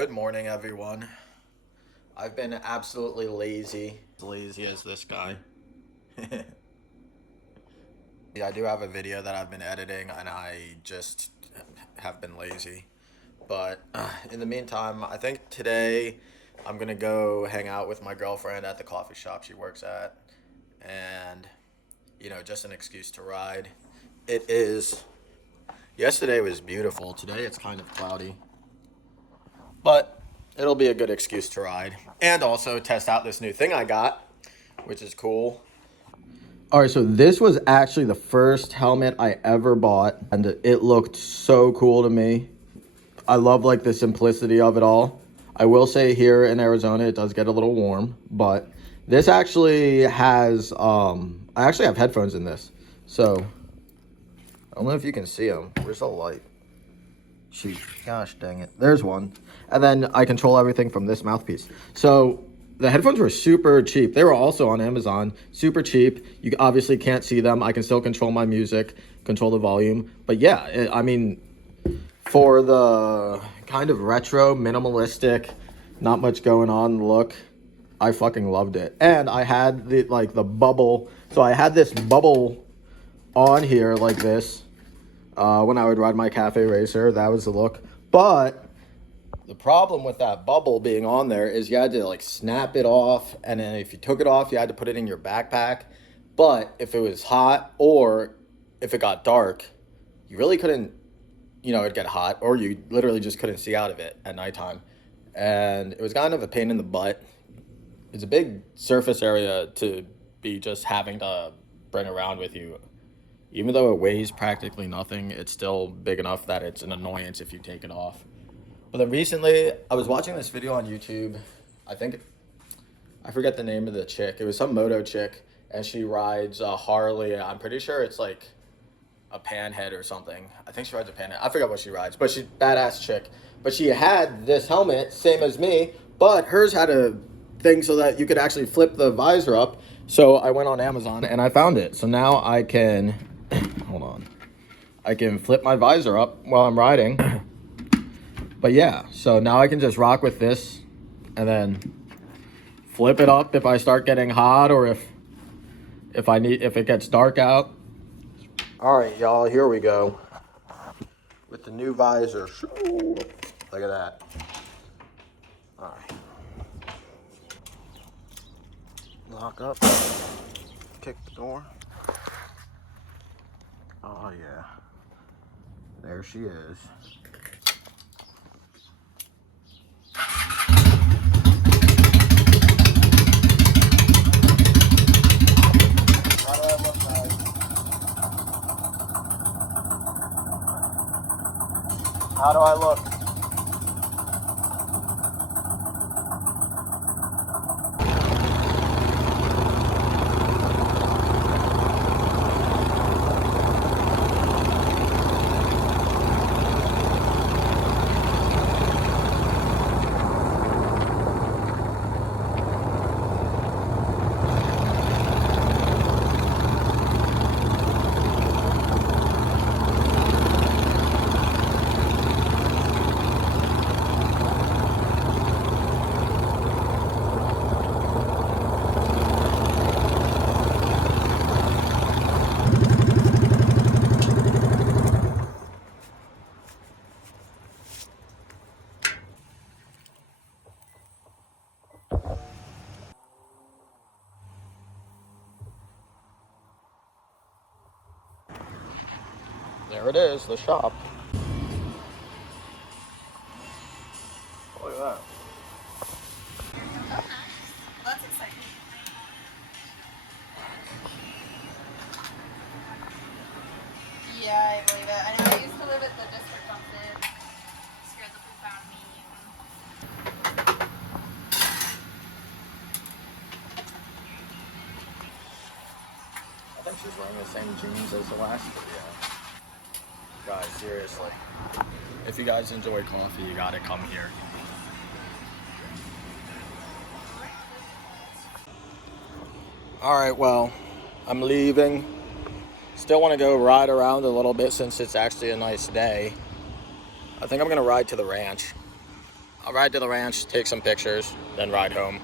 Good morning, everyone. I've been absolutely lazy. As lazy as this guy. Yeah, I do have a video that I've been editing and I just have been lazy. But in the meantime, I think today I'm gonna go hang out with my girlfriend at the coffee shop she works at. And, just an excuse to ride. It is. Yesterday was beautiful. Today it's kind of cloudy. But it'll be a good excuse to ride. And also test out this new thing I got, which is cool. All right, so this was actually the first helmet I ever bought, and it looked so cool to me. I love like the simplicity of it all. I will say here in Arizona, it does get a little warm, but this actually has, I actually have headphones in this. So I don't know if you can see them. Where's the light? Shoot, gosh dang it. There's one. And then I control everything from this mouthpiece. So the headphones were super cheap. They were also on Amazon, super cheap. You obviously can't see them. I can still control my music, control the volume. But yeah, I mean, for the kind of retro, minimalistic, not much going on look, I fucking loved it. And I had the bubble. So I had this bubble on here like this. When I would ride my cafe racer, that was the look. But the problem with that bubble being on there is you had to like snap it off, and then if you took it off, you had to put it in your backpack. But if it was hot or if it got dark, you really couldn't, it'd get hot, or you literally just couldn't see out of it at nighttime. And it was kind of a pain in the butt. It's a big surface area to be just having to bring around with you. Even though it weighs practically nothing, it's still big enough that it's an annoyance if you take it off. But then recently, I was watching this video on YouTube. I forget the name of the chick. It was some moto chick, and she rides a Harley. I'm pretty sure it's like a panhead or something. I think she rides a panhead. I forget what she rides, but she's a badass chick. But she had this helmet, same as me, but hers had a thing so that you could actually flip the visor up. So I went on Amazon and I found it. So now I can... Hold on. I can flip my visor up while I'm riding. But yeah, so now I can just rock with this and then flip it up if I start getting hot, or if it gets dark out. All right, y'all, here we go. With the new visor. Look at that. All right. Lock up. Kick the door. Oh yeah, there she is. How do I look, guys? How do I look? There it is, the shop. Look at that. Okay. That's exciting. Yeah, I believe it. I know I used to live at the district on it. Scared the poop out of me. I think she's wearing the same jeans as the last video. Guys, seriously. If you guys enjoy coffee, you gotta come here. Alright, well, I'm leaving. Still want to go ride around a little bit since it's actually a nice day. I think I'm going to ride to the ranch. I'll ride to the ranch, take some pictures, then ride home.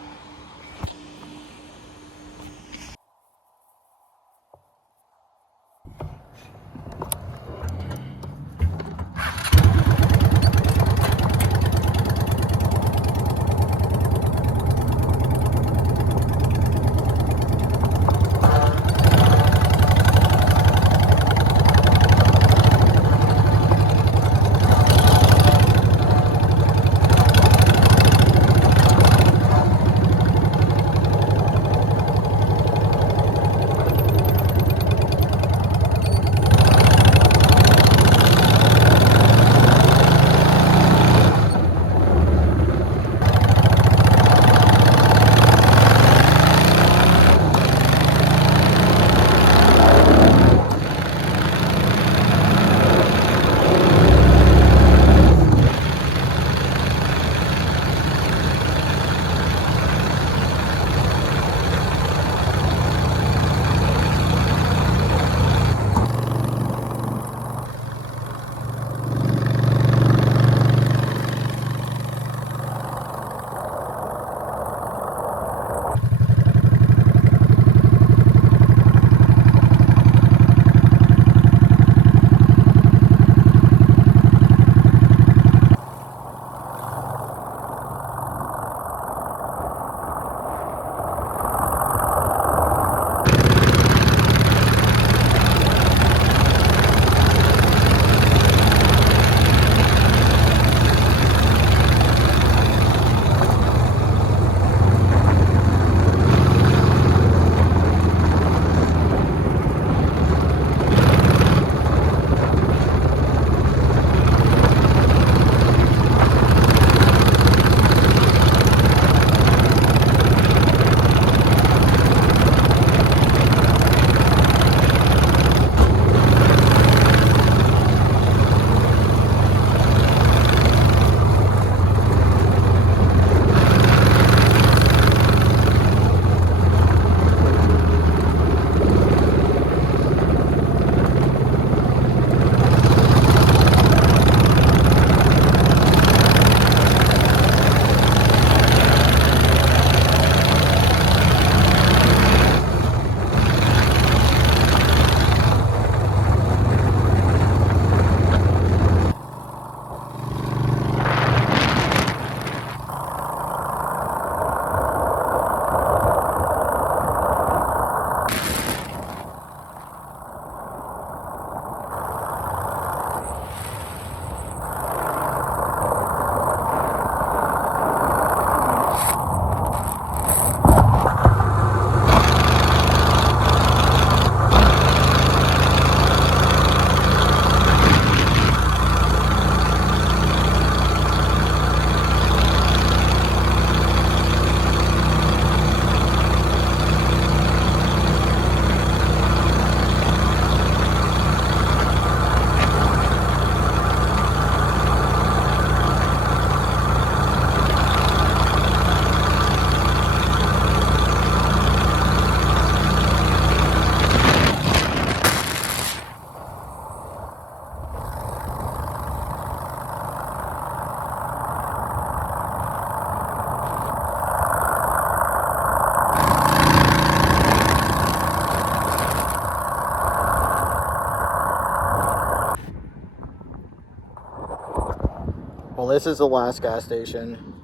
Well, this is the last gas station.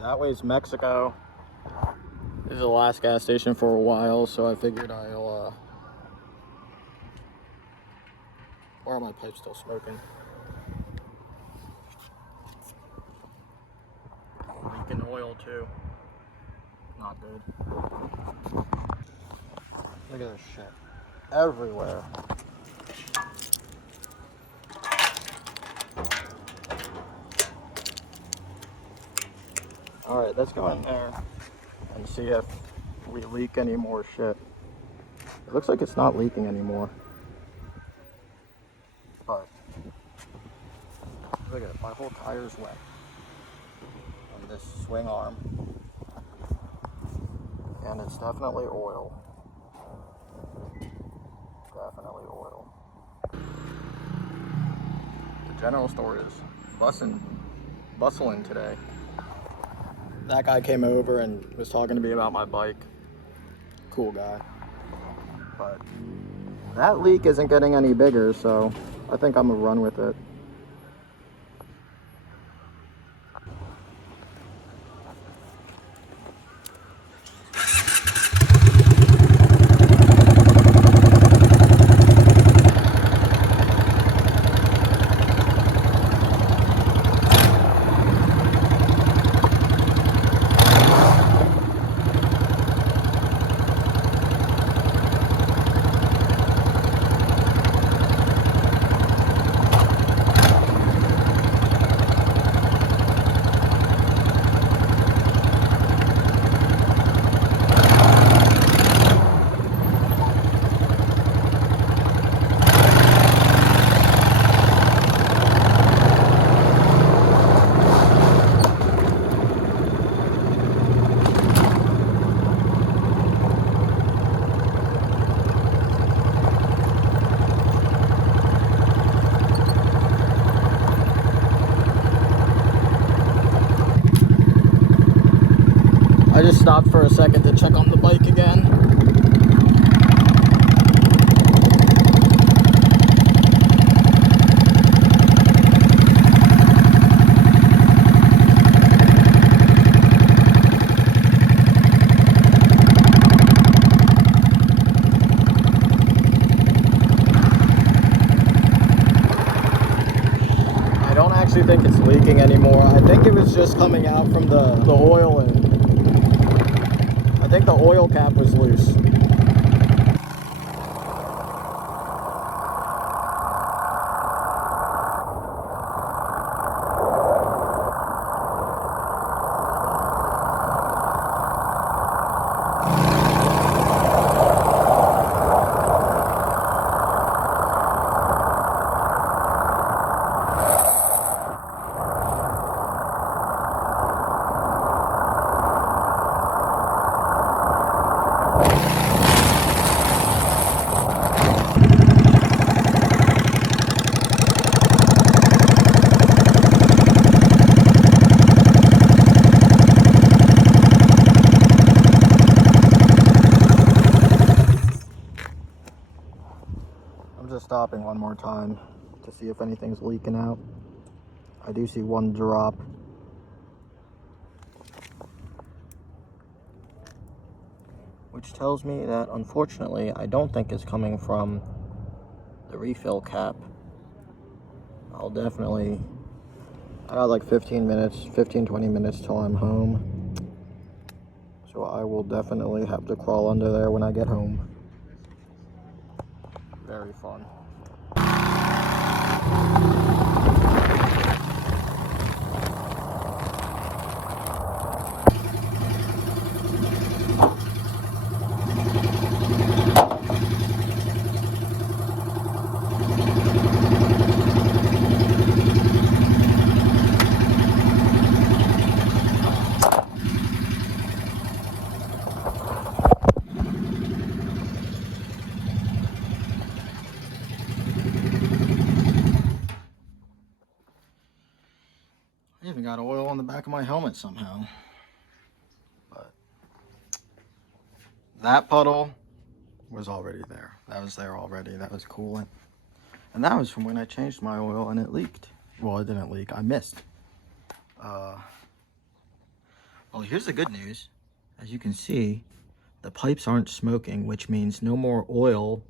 That way's Mexico. This is the last gas station for a while, so I figured I'll, why are my pipes still smoking? Leaking oil too. Not good. Look at this shit. Everywhere. Alright, let's go in there and see if we leak any more shit. It looks like it's not leaking anymore. But look at it, my whole tire's wet on this swing arm. And it's definitely oil. Definitely oil. The general store is bussin'. bustling today. That guy came over and was talking to me about my bike. Cool guy. But that leak isn't getting any bigger, so I think I'm gonna run with it. I just stopped for a second to check on the bike again. I don't actually think it's leaking anymore. I think it was just coming out from the oil, and I think the oil cap was loose. I'm just stopping one more time to see if anything's leaking out. I do see one drop. Which tells me that, unfortunately, I don't think it's coming from the refill cap. I got like 15 minutes, 20 minutes till I'm home. So I will definitely have to crawl under there when I get home. Very fun. I even got oil on the back of my helmet somehow. But that puddle was already there. That was there already. That was coolant. And that was from when I changed my oil and it leaked. Well, it didn't leak. I missed. Well, here's the good news. As you can see, the pipes aren't smoking, which means no more oil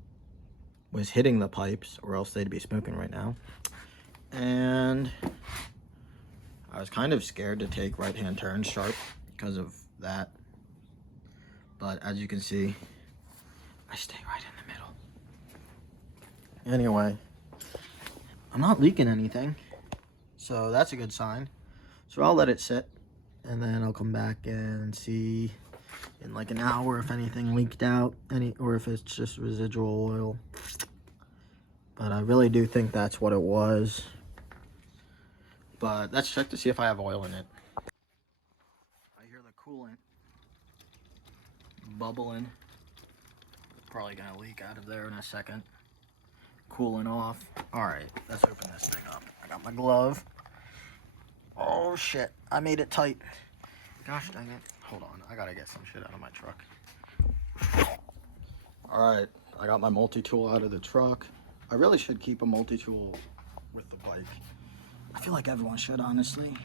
was hitting the pipes, or else they'd be smoking right now. And I was kind of scared to take right-hand turns sharp because of that. But as you can see, I stay right in the middle. Anyway, I'm not leaking anything, so that's a good sign. So I'll let it sit, and then I'll come back and see in like an hour if anything leaked out, or if it's just residual oil. But I really do think that's what it was. But let's check to see if I have oil in it. I hear the coolant bubbling. Probably gonna leak out of there in a second. Cooling off. All right, let's open this thing up. I got my glove. Oh Oh shit, I made it tight. Gosh dang it. Hold on, I gotta get some shit out of my truck. Alright, I got my multi-tool out of the truck. I really should keep a multi-tool with the bike. I feel like everyone should, honestly.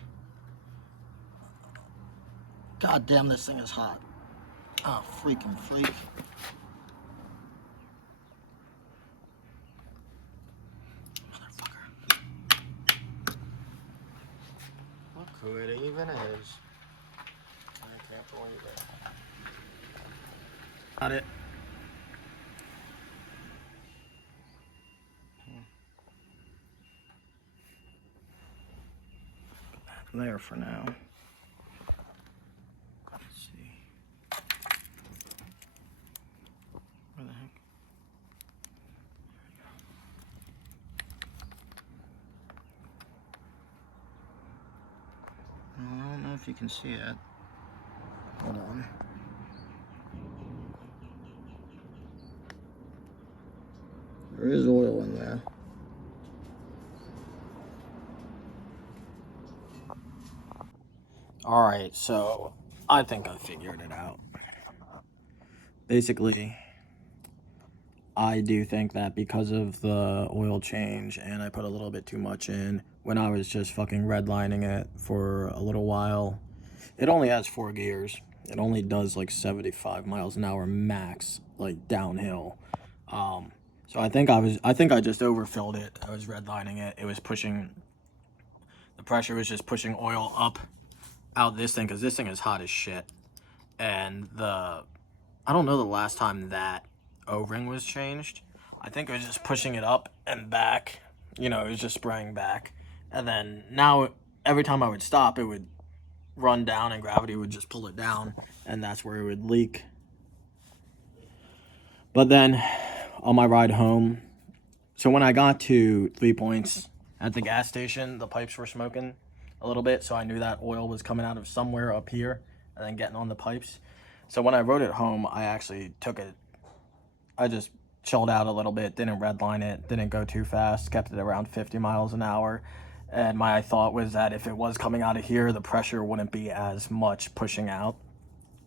God damn, this thing is hot. Oh, freaking freak. Motherfucker. Look who it even is. I can't believe it. Got it. There for now. Let's see. Where the heck? I don't know if you can see it. Hold on. There is oil in there. Alright, so I think I figured it out. Basically, I do think that because of the oil change and I put a little bit too much in when I was just fucking redlining it for a little while, it only has 4 gears. It only does like 75 miles an hour max, like downhill. So I think I just overfilled it. I was redlining it. It was pushing, the pressure was just pushing oil up out this thing because this thing is hot as shit. And I don't know the last time that O-ring was changed. I think it was just pushing it up and back. You know, it was just spraying back. And then now every time I would stop, it would run down and gravity would just pull it down, and that's where it would leak. But then on my ride home, so when I got to 3 points at the gas station, the pipes were smoking a little bit, so I knew that oil was coming out of somewhere up here and then getting on the pipes. So when I rode it home, I actually I just chilled out a little bit, didn't redline it, didn't go too fast, kept it around 50 miles an hour. And my thought was that if it was coming out of here, the pressure wouldn't be as much pushing out.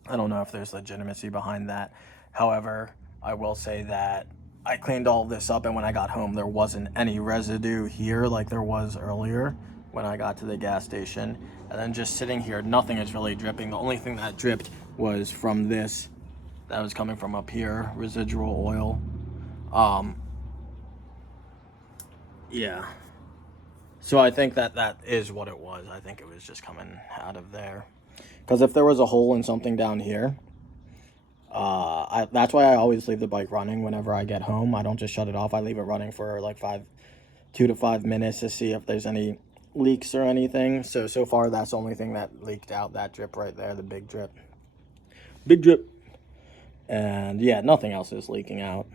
I don't know if there's legitimacy behind that. However, I will say that I cleaned all this up, and when I got home, there wasn't any residue here like there was earlier when I got to the gas station. And then just sitting here, nothing is really dripping. The only thing that dripped was from this that was coming from up here, residual oil. Yeah. So I think that is what it was. I think it was just coming out of there. Because if there was a hole in something down here, that's why I always leave the bike running whenever I get home. I don't just shut it off. I leave it running for like 2 to 5 minutes to see if there's any leaks or anything. So far, that's the only thing that leaked out, that drip right there, the big drip. Big drip. And yeah, nothing else is leaking out.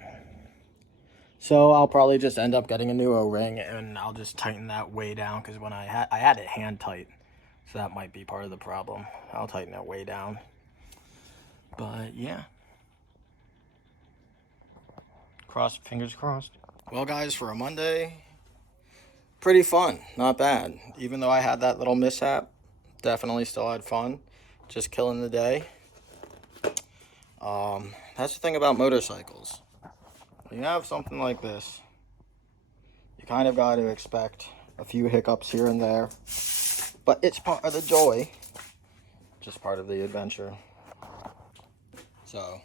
So I'll probably just end up getting a new O-ring, and I'll just tighten that way down, because when I had it hand tight, so that might be part of the problem. I'll tighten it way down. But yeah, fingers crossed. Well guys, for a Monday, pretty fun, not bad. Even though I had that little mishap, definitely still had fun, just killing the day. That's the thing about motorcycles. When you have something like this, you kind of got to expect a few hiccups here and there, but it's part of the joy, just part of the adventure. So,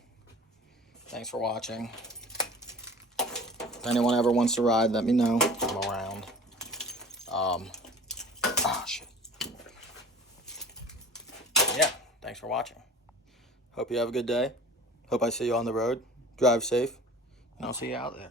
thanks for watching. If anyone ever wants to ride, let me know. I'm around. Shit. Yeah, thanks for watching. Hope you have a good day. Hope I see you on the road. Drive safe, and I'll see you out there.